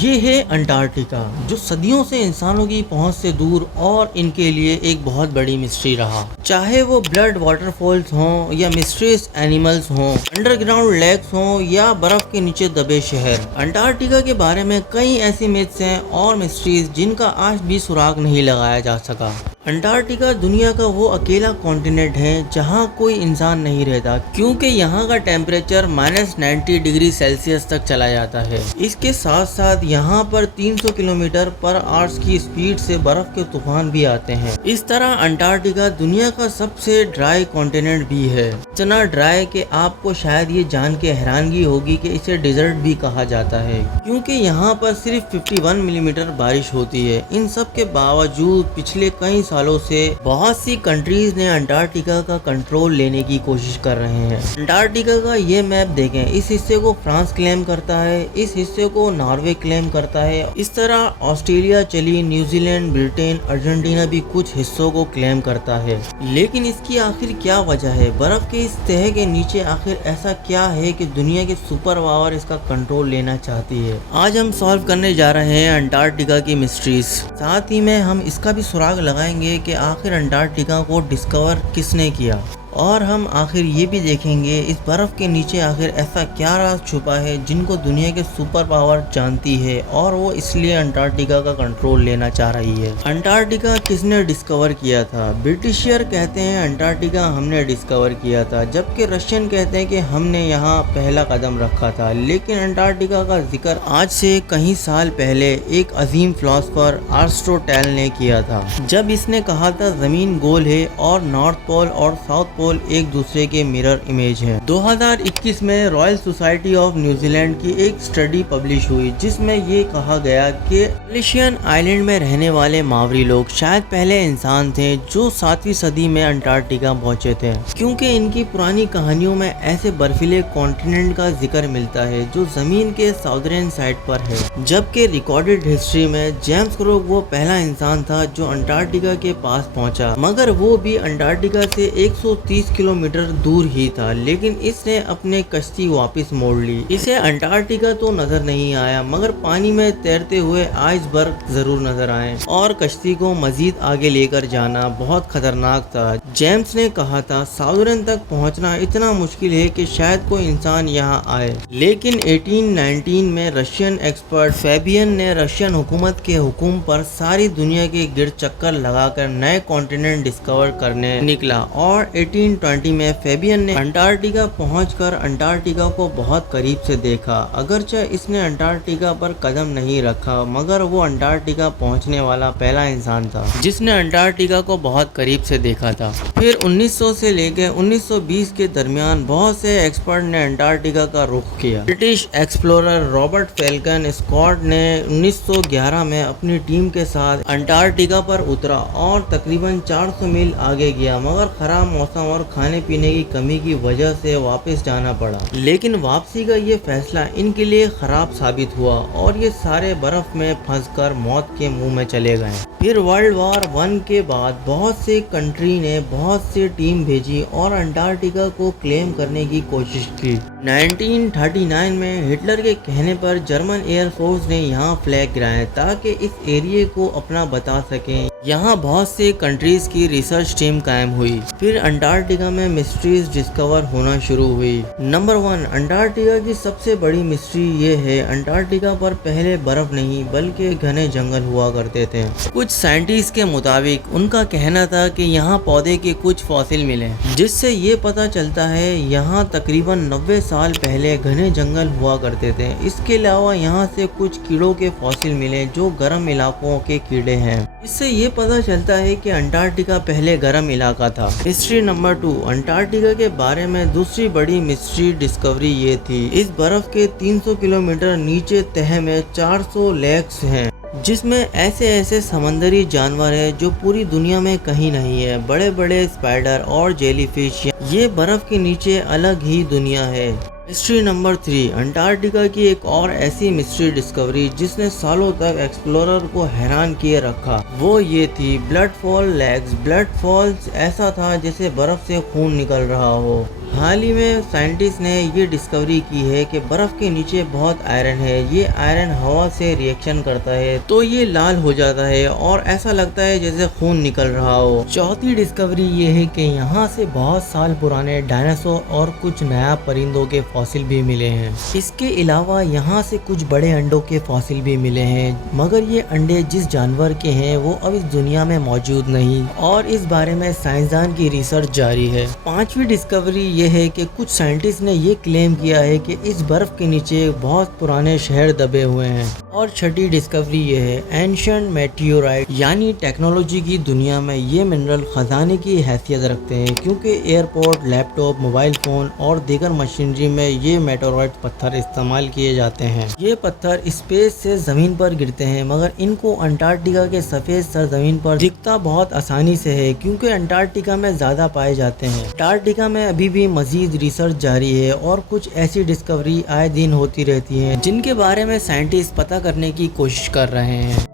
یہ ہے انٹارکٹیکا، جو صدیوں سے انسانوں کی پہنچ سے دور اور ان کے لیے ایک بہت بڑی مسٹری رہا۔ چاہے وہ بلڈ واٹر فالز ہوں یا مسٹریس اینیملز ہوں، انڈر گراؤنڈ لیکس ہوں یا برف کے نیچے دبے شہر، انٹارکٹیکا کے بارے میں کئی ایسی میتھس ہیں اور مسٹریز جن کا آج بھی سراغ نہیں لگایا جا سکا۔ انٹارکٹیکا دنیا کا وہ اکیلا کانٹیننٹ ہے جہاں کوئی انسان نہیں رہتا، کیونکہ یہاں کا ٹیمپریچر -90 ڈگری سیلسیس تک چلا جاتا ہے۔ اس کے ساتھ ساتھ یہاں پر 300 کلومیٹر پر آورس کی سپیڈ سے برف کے طوفان بھی آتے ہیں۔ اس طرح انٹارکٹیکا دنیا کا سب سے ڈرائی کانٹیننٹ بھی ہے، اتنا ڈرائی کہ آپ کو شاید یہ جان کے حیرانگی ہوگی کہ اسے ڈیزرٹ بھی کہا جاتا ہے، کیونکہ یہاں پر صرف 51 ملی میٹر بارش ہوتی ہے۔ ان سب کے باوجود پچھلے کئی سالوں سے بہت سی کنٹریز نے انٹارکٹیکا کا کنٹرول لینے کی کوشش کر رہے ہیں۔ انٹارکٹیکا کا یہ میپ دیکھیں، اس حصے کو فرانس کلیم کرتا ہے، اس حصے کو ناروے کلیم کرتا ہے، اس طرح آسٹریلیا، چلی، نیوزی لینڈ، برٹن، ارجنٹینا بھی کچھ حصوں کو کلیم کرتا ہے۔ لیکن اس کی آخر کیا وجہ ہے؟ برف کے اس تہے کے نیچے آخر ایسا کیا ہے کہ دنیا کی سپر پاور اس کا کنٹرول لینا چاہتی ہے؟ آج ہم سالو کرنے جا رہے ہیں انٹارکٹیکا کی مسٹریز، ساتھ ہی میں ہم اس کا بھی سراغ لگائیں گے کہ آخر انٹارکٹیکا کو ڈسکور کس نے کیا، اور ہم آخر یہ بھی دیکھیں گے اس برف کے نیچے آخر ایسا کیا راز چھپا ہے جن کو دنیا کے سپر پاور جانتی ہے اور وہ اس لیے انٹارکٹیکا کا کنٹرول لینا چاہ رہی ہے۔ انٹارکٹیکا کس نے ڈسکور کیا تھا؟ برٹشیر کہتے ہیں انٹارکٹیکا ہم نے ڈسکور کیا تھا، جبکہ رشین کہتے ہیں کہ ہم نے یہاں پہلا قدم رکھا تھا۔ لیکن انٹارکٹیکا کا ذکر آج سے کئی سال پہلے ایک عظیم فلاسفر آرسٹوٹل نے کیا تھا، جب اس نے کہا تھا زمین گول ہے اور نارتھ پول اور ساؤتھ پول ایک دوسرے کے مرر امیج ہے۔ 2021 میں Royal society of New Zealand کی ایک اسٹڈی پبلش ہوئی جس میں یہ کہا گیا کہ پولیشین آئلینڈ میں رہنے والے ماوری لوگ شاید پہلے انسان تھے جو 7ویں صدی میں انٹارکٹیکا پہنچے تھے، کیونکہ ان کی پرانی کہانیوں میں ایسے برفیلے کانٹیننٹ کا ذکر ملتا ہے جو زمین کے ساؤدرن سائڈ پر ہے، جبکہ ریکارڈڈ ہسٹری میں جیمز کروک وہ پہلا انسان تھا جو انٹارکٹیکا کے پاس پہنچا، مگر وہ بھی انٹارکٹیکا سے 130 کلومیٹر دور ہی تھا، لیکن اس نے اپنے کشتی واپس موڑ لی۔ اسے انٹارکٹیکا تو نظر نہیں آیا، مگر پانی میں تیرتے ہوئے آئس برگ ضرور نظر آئے، اور کشتی کو مزید آگے لے کر جانا بہت خطرناک تھا۔ جیمز نے کہا تھا ساؤدرن تک پہنچنا اتنا مشکل ہے کہ شاید کوئی انسان یہاں آئے، لیکن 1819 میں رشین ایکسپرٹ فیبین نے رشین حکومت کے حکم پر ساری دنیا کے گرد چکر لگا کر نئے کانٹیننٹ ڈسکور کرنے نکلا، اور 1820 میں فیبین نے انٹارکٹیکا پہنچ کر انٹارکٹیکا کو بہت قریب سے دیکھا۔ اگرچہ اس نے انٹارکٹیکا پر قدم نہیں رکھا، مگر وہ انٹارکٹیکا پہنچنے والا پہلا انسان تھا جس نے انٹارکٹیکا کو بہت قریب سے دیکھا تھا۔ پھر 1900 سے لے کے 1920 کے درمیان بہت سے ایکسپرٹ نے انٹارکٹیکا کا رخ کیا۔ British explorer Robert falcon Scott نے 1911 میں اپنی ٹیم کے ساتھ انٹارکٹیکا پر اترا اور تقریباً 400 میل آگے گیا، مگر خراب موسم اور کھانے پینے کی کمی کی وجہ سے واپس جانا پڑا۔ لیکن واپسی کا یہ فیصلہ ان کے لیے خراب ثابت ہوا اور یہ سارے برف میں پھنس کر موت کے منہ میں چلے گئے۔ پھر ورلڈ وار 1 کے بعد بہت سے کنٹری نے بہت سے ٹیم بھیجی اور انٹارکٹیکا کو کلیم کرنے کی کوشش کی۔ 1939 میں ہٹلر کے کہنے پر جرمن ایئر فورس نے یہاں فلیگ گرائے تاکہ اس ایریے کو اپنا بتا سکیں۔ یہاں بہت سے کنٹریز کی ریسرچ ٹیم قائم ہوئی۔ پھر انٹارکٹیکا میں مسٹریز ڈسکور ہونا شروع ہوئی۔ نمبر 1، انٹارکٹیکا کی سب سے بڑی مسٹری یہ ہے انٹارکٹیکا پر پہلے برف نہیں بلکہ گھنے جنگل ہوا کرتے تھے۔ کچھ سائنٹسٹ کے مطابق ان کا کہنا تھا کہ یہاں پودے کے کچھ فوسل ملے، جس سے یہ پتہ چلتا ہے یہاں تقریباً 90 سال پہلے گھنے جنگل ہوا کرتے تھے۔ اس کے علاوہ یہاں سے کچھ کیڑوں کے فوسل ملے جو گرم علاقوں کے کیڑے ہیں، اس سے یہ پتہ چلتا ہے کہ انٹارکٹیکا پہلے گرم علاقہ تھا۔ مسٹری نمبر 2، انٹارکٹیکا کے بارے میں دوسری بڑی مسٹری ڈسکوری یہ تھی اس برف کے 300 کلومیٹر نیچے تہہ میں 400 لیکس ہیں، جس میں ایسے سمندری جانور ہیں جو پوری دنیا میں کہیں نہیں ہے، بڑے بڑے اسپائڈر اور جیلی فش۔ یہ برف کے نیچے الگ ہی دنیا ہے۔ مسٹری نمبر 3، انٹارکٹیکا کی ایک اور ایسی مسٹری ڈسکوری جس نے سالوں تک ایکسپلورر کو حیران کیے رکھا، وہ یہ تھی بلڈ فال لیکس۔ بلڈ فالز ایسا تھا جیسے برف سے خون نکل رہا ہو، حال ہی میں سائنٹسٹ نے یہ ڈسکوری کی ہے کہ برف کے نیچے بہت آئرن ہے. یہ آئرن ہوا سے ریئیکشن کرتا ہے تو یہ لال ہو جاتا ہے اور ایسا لگتا ہے جیسے خون نکل رہا ہو. چوتھی ڈسکوری یہ ہے کہ یہاں سے بہت سال پرانے ڈائناسور اور کچھ نیا پرندوں کے فاسل بھی ملے ہیں. اس کے علاوہ یہاں سے کچھ بڑے انڈوں کے فاسل بھی ملے ہیں، مگر یہ انڈے جس جانور کے ہیں وہ اب اس دنیا میں موجود نہیں اور اس بارے میں سائنسدان کی ریسرچ جاری ہے. پانچویں ڈسکوری یہ ہے کہ کچھ سائنٹسٹ نے یہ کلیم کیا ہے کہ اس برف کے نیچے بہت پرانے شہر دبے ہوئے ہیں. اور چھٹی ڈسکوری یہ ہے اینشنٹ میٹیورائٹ، یعنی ٹیکنالوجی کی دنیا میں یہ منرل خزانے کی حیثیت رکھتے ہیں کیونکہ ایئرپورٹ، لیپ ٹاپ، موبائل فون اور دیگر مشینری میں یہ میٹیورائٹ پتھر استعمال کیے جاتے ہیں. یہ پتھر اسپیس سے زمین پر گرتے ہیں مگر ان کو انٹارکٹیکا کے سفید سرزمین پر دکھتا بہت آسانی سے ہے کیونکہ انٹارکٹیکا میں زیادہ پائے جاتے ہیں. انٹارکٹیکا میں ابھی بھی مزید ریسرچ جاری ہے اور کچھ ایسی ڈسکوری آئے دن ہوتی رہتی ہیں جن کے بارے میں سائنٹسٹ پتہ کرنے کی کوشش کر رہے ہیں.